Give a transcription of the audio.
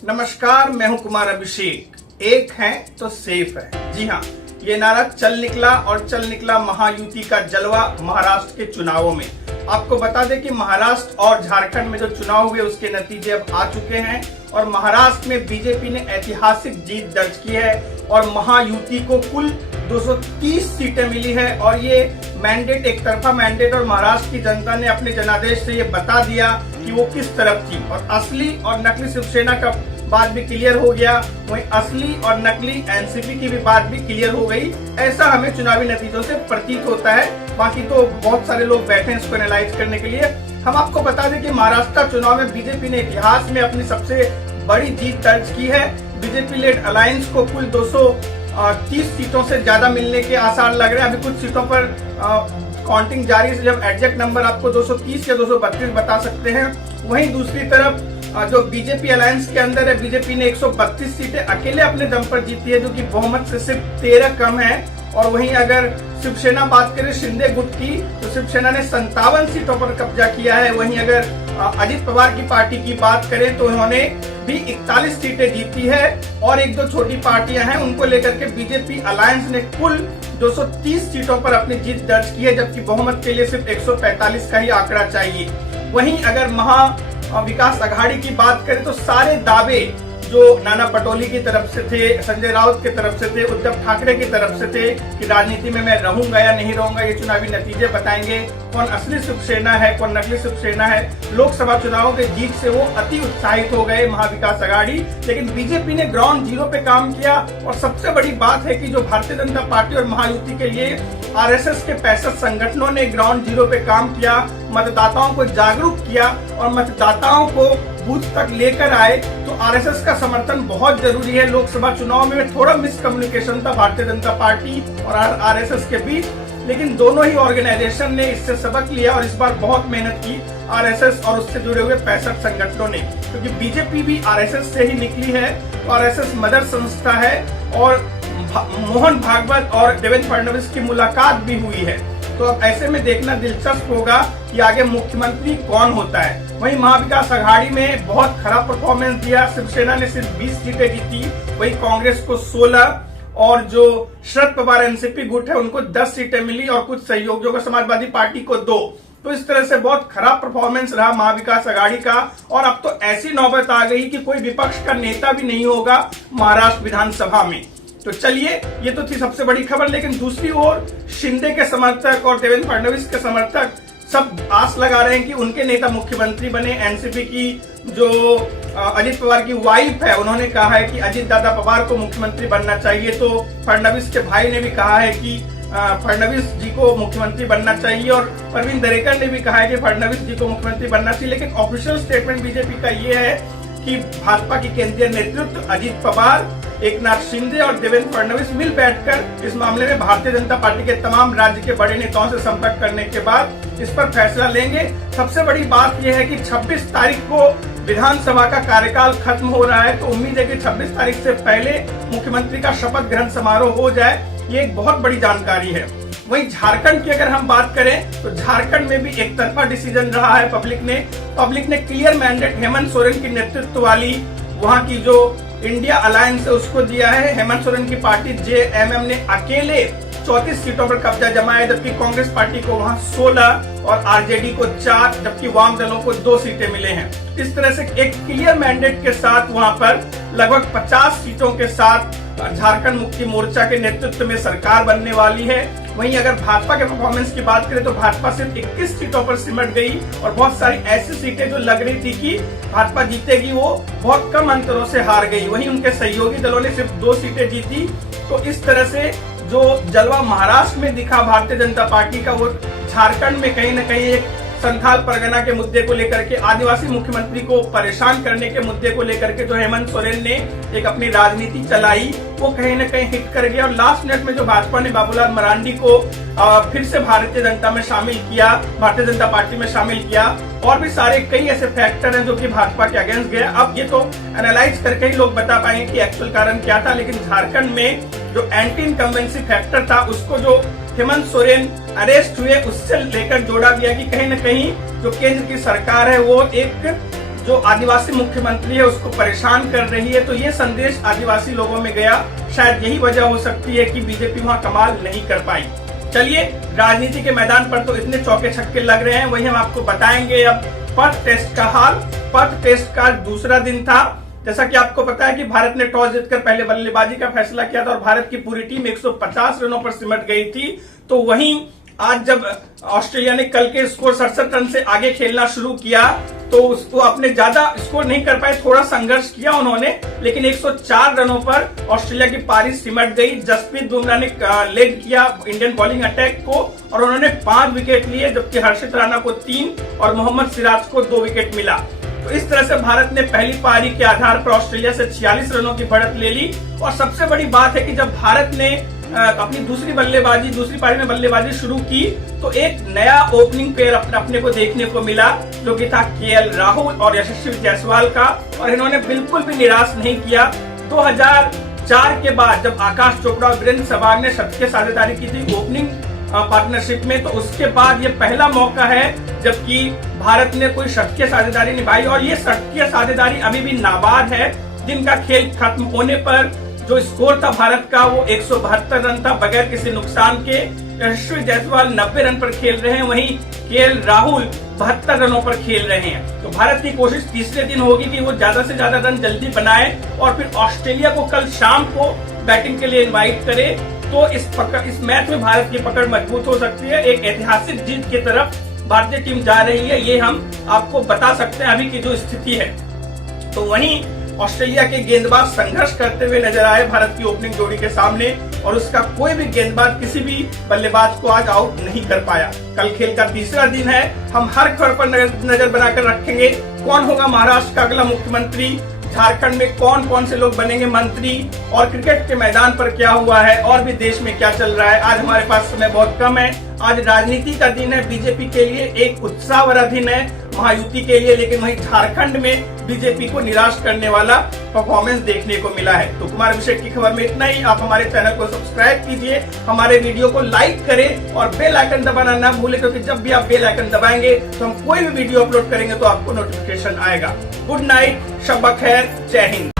नमस्कार, मैं हूं कुमार अभिषेक। एक है तो सेफ है। जी हाँ, ये नारा चल निकला महायुति का जलवा महाराष्ट्र के चुनावों में। आपको बता दें कि महाराष्ट्र और झारखंड में जो चुनाव हुए उसके नतीजे अब आ चुके हैं और महाराष्ट्र में बीजेपी ने ऐतिहासिक जीत दर्ज की है और महायुति को कुल 230 सीटें मिली है और ये मैंडेट एक तरफा मैंडेट और महाराष्ट्र की जनता ने अपने जनादेश से ये बता दिया कि वो किस तरफ थी और असली और नकली शिवसेना का बात भी क्लियर हो गया, वहीं असली और नकली एनसीपी की भी बात भी क्लियर हो गई। ऐसा हमें चुनावी नतीजों से प्रतीत होता है। बाकी तो बहुत सारे लोग बैठे हैं इसको एनालाइज करने के लिए। हम आपको बता दें कि महाराष्ट्र चुनाव में बीजेपी ने इतिहास में अपनी सबसे बड़ी जीत दर्ज की है। बीजेपी लेड अलायंस को कुल 230 सीटों से ज्यादा मिलने के आसार लग रहे हैं। अभी कुछ सीटों पर काउंटिंग जारी है, जब एग्जैक्ट नंबर आपको 230 या 232 बता सकते हैं। वहीं दूसरी तरफ जो बीजेपी अलायंस के अंदर है, बीजेपी ने 132 सीटें अकेले अपने दम पर जीती है, जो कि बहुमत से सिर्फ 13 कम है। और वहीं अगर शिवसेना बात करें शिंदे गुट की, तो शिवसेना ने 57 सीटों पर कब्जा किया है। वहीं अगर अजित पवार की पार्टी की बात करें तो उन्होंने भी 41 सीटें जीती है और एक दो छोटी पार्टियां हैं उनको लेकर के बीजेपी अलायंस ने कुल 230 सीटों पर अपनी जीत दर्ज की है, जबकि बहुमत के लिए सिर्फ 145 का ही आंकड़ा चाहिए। वहीं अगर महा विकास अघाड़ी की बात करें तो सारे दावे जो नाना पटोले की तरफ से थे, संजय राउत की तरफ से थे, उद्धव ठाकरे की तरफ से थे कि राजनीति में मैं रहूंगा या नहीं रहूंगा, ये चुनावी नतीजे बताएंगे कौन असली शिवसेना है कौन नकली शिवसेना है। लोकसभा चुनावों के जीत से वो अति उत्साहित हो गए महाविकास अघाड़ी, लेकिन बीजेपी ने ग्राउंड जीरो पे काम किया। और सबसे बड़ी बात है कि जो भारतीय जनता पार्टी और महायुति के लिए आरएसएस के 65 संगठनों ने ग्राउंड जीरो पे काम किया, मतदाताओं को जागरूक किया और मतदाताओं को बूथ तक लेकर आए। तो आरएसएस का समर्थन बहुत जरूरी है। लोकसभा चुनाव में थोड़ा मिसकम्युनिकेशन था भारतीय जनता पार्टी और आरएसएस के बीच, लेकिन दोनों ही ऑर्गेनाइजेशन ने इससे सबक लिया और इस बार बहुत मेहनत की आरएसएस और उससे जुड़े हुए 65 संगठनों ने, क्योंकि बीजेपी भी आरएसएस से ही निकली है। तो आरएसएस मदर संस्था है और मोहन भागवत और देवेंद्र फडणवीस की मुलाकात भी हुई है। तो अब ऐसे में देखना दिलचस्प होगा कि आगे मुख्यमंत्री कौन होता है। वहीं महाविकास अघाड़ी में बहुत खराब परफॉर्मेंस दिया। शिवसेना ने सिर्फ 20 सीटें जीती, वहीं कांग्रेस को 16 और जो शरद पवार एनसीपी गुट है उनको 10 सीटें मिली और कुछ सहयोगियों को समाजवादी पार्टी को 2। तो इस तरह से बहुत खराब परफॉर्मेंस रहा महाविकास अघाड़ी का। और अब तो ऐसी नौबत आ गई कि कोई विपक्ष का नेता भी नहीं होगा महाराष्ट्र विधानसभा में। तो चलिए, ये तो थी सबसे बड़ी खबर, लेकिन दूसरी ओर शिंदे के समर्थक और देवेंद्र फडणवीस के समर्थक सब आस लगा रहे हैं कि उनके नेता मुख्यमंत्री बने। एनसीपी की जो अजित पवार की वाइफ है, उन्होंने कहा है कि अजित दादा पवार को मुख्यमंत्री बनना चाहिए। तो फडणवीस के भाई ने भी कहा है कि फडणवीस जी को मुख्यमंत्री बनना चाहिए और प्रवीण दरेकर ने भी कहा है कि फडणवीस जी को मुख्यमंत्री बनना चाहिए। लेकिन ऑफिशियल स्टेटमेंट बीजेपी का ये है कि भाजपा की केंद्रीय नेतृत्व अजित पवार, एकनाथ शिंदे और देवेंद्र फडणवीस मिल बैठकर इस मामले में भारतीय जनता पार्टी के तमाम राज्य के बड़े नेताओं से संपर्क करने के बाद इस पर फैसला लेंगे। सबसे बड़ी बात यह है कि 26 तारीख को विधानसभा का कार्यकाल खत्म हो रहा है, तो उम्मीद है कि 26 तारीख से पहले मुख्यमंत्री का शपथ ग्रहण समारोह हो जाए। ये एक बहुत बड़ी जानकारी है। वहीं झारखंड की अगर हम बात करें तो झारखंड में भी एक तरफा डिसीजन रहा है। पब्लिक ने क्लियर मैंडेट हेमंत सोरेन की नेतृत्व वाली वहां की जो इंडिया अलायंस है उसको दिया है। हेमंत सोरेन की पार्टी जेएमएम ने अकेले 34 सीटों पर कब्जा जमाया, जबकि कांग्रेस पार्टी को वहां 16 और आरजेडी को 4, जबकि वाम दलों को 2 सीटें मिले हैं। इस तरह से एक क्लियर मैंडेट के साथ वहां पर लगभग 50 सीटों के साथ झारखंड मुक्ति मोर्चा के नेतृत्व में सरकार बनने वाली है। वहीं अगर भाजपा के परफॉर्मेंस की बात करें तो भाजपा सिर्फ 21 सीटों पर सिमट गई और बहुत सारी ऐसी सीटें जो लग रही थी कि भाजपा जीतेगी वो बहुत कम अंतरों से हार गई। वहीं उनके सहयोगी दलों ने सिर्फ 2 सीटें जीती। तो इस तरह से जो जलवा महाराष्ट्र में दिखा भारतीय जनता पार्टी का, वो झारखंड में कहीं न कहीं एक संथाल परगना के मुद्दे को लेकर के, आदिवासी मुख्यमंत्री को परेशान करने के मुद्दे को लेकर के जो हेमंत सोरेन ने एक अपनी राजनीति चलाई, वो कहीं न कहीं हिट कर गया। और लास्ट मिनट में जो भाजपा ने बाबूलाल मरांडी को फिर से भारतीय जनता पार्टी में शामिल किया। और भी सारे कई ऐसे फैक्टर हैं जो कि भाजपा के अगेंस्ट गए। अब ये तो एनालाइज करके ही लोग बता पाएंगे कि एक्चुअल कारण क्या था। लेकिन झारखंड में जो एंटी इनकम्बेंसी फैक्टर था उसको जो हेमंत सोरेन अरेस्ट हुए उससे लेकर जोड़ा गया कि कहीं न कहीं जो केंद्र की सरकार है वो एक जो आदिवासी मुख्यमंत्री है उसको परेशान कर रही है। तो ये संदेश आदिवासी लोगों में गया, शायद यही वजह हो सकती है कि बीजेपी वहां कमाल नहीं कर पाई। चलिए, राजनीति के मैदान पर तो इतने चौके छक्के लग रहे हैं, वही हम आपको बताएंगे अब पर्थ टेस्ट का हाल। पर्थ टेस्ट का दूसरा दिन था। जैसा कि आपको पता है कि भारत ने टॉस जीतकर पहले बल्लेबाजी का फैसला किया था और भारत की पूरी टीम 150 रनों पर सिमट गई थी। तो वहीं आज जब ऑस्ट्रेलिया ने कल के स्कोर 67 रन से आगे खेलना शुरू किया तो उसको अपने ज्यादा स्कोर नहीं कर पाए, थोड़ा संघर्ष किया उन्होंने, लेकिन 104 रनों पर ऑस्ट्रेलिया की पारी सिमट गई। जसप्रीत बुमराह ने लीड किया इंडियन बॉलिंग अटैक को और उन्होंने 5 विकेट लिए, जबकि हर्षित राणा को 3 और मोहम्मद सिराज को 2 विकेट मिला। तो इस तरह से भारत ने पहली पारी के आधार पर ऑस्ट्रेलिया से 46 रनों की बढ़त ले ली। और सबसे बड़ी बात है कि जब भारत ने अपनी दूसरी पारी में बल्लेबाजी शुरू की तो एक नया ओपनिंग पेयर अपने को देखने को मिला, जो कि था केएल राहुल और यशस्वी जायसवाल का। और इन्होंने बिल्कुल भी निराश नहीं किया। 2004 के बाद जब आकाश चोपड़ा और वीरेंद्र सहवाग ने शतकीय साझेदारी की थी ओपनिंग पार्टनरशिप में, तो उसके बाद ये पहला मौका है जबकि भारत ने कोई शतकीय साझेदारी निभाई। और ये शतकीय साझेदारी अभी भी नाबाद है। दिन का खेल खत्म होने पर जो स्कोर था भारत का वो 172 रन था बगैर किसी नुकसान के। यशस्वी जायसवाल 90 रन पर खेल रहे हैं, वहीं केएल राहुल 72 रनों पर खेल रहे हैं। तो भारत की कोशिश तीसरे दिन होगी कि वो ज्यादा से ज्यादा रन जल्दी बनाए और फिर ऑस्ट्रेलिया को कल शाम को बैटिंग के लिए इनवाइट करे। तो इस मैच में भारत की पकड़ मजबूत हो सकती है। एक ऐतिहासिक जीत की तरफ भारतीय टीम जा रही है, ये हम आपको बता सकते हैं अभी की जो स्थिति है। तो वहीं ऑस्ट्रेलिया के गेंदबाज संघर्ष करते हुए नजर आए भारत की ओपनिंग जोड़ी के सामने और उसका कोई भी गेंदबाज किसी भी बल्लेबाज को आज आउट नहीं कर पाया। कल खेल का तीसरा दिन है, हम हर खबर पर नजर बनाकर रखेंगे। कौन होगा महाराष्ट्र का अगला मुख्यमंत्री, झारखंड में कौन कौन से लोग बनेंगे मंत्री, और क्रिकेट के मैदान पर क्या हुआ है और भी देश में क्या चल रहा है। आज हमारे पास समय बहुत कम है। आज राजनीति का दिन है, बीजेपी के लिए एक उत्साह भरा दिन है महायुति के लिए, लेकिन वहीं झारखंड में बीजेपी को निराश करने वाला परफॉर्मेंस देखने को मिला है। तो कुमार अभिषेक की खबर में इतना ही। आप हमारे चैनल को सब्सक्राइब कीजिए, हमारे वीडियो को लाइक करें और बेल आइकन दबाना ना भूलें, क्योंकि जब भी आप बेल आइकन दबाएंगे तो हम कोई भी वीडियो अपलोड करेंगे तो आपको नोटिफिकेशन आएगा। गुड नाइट, शब बखैर, जय हिंद।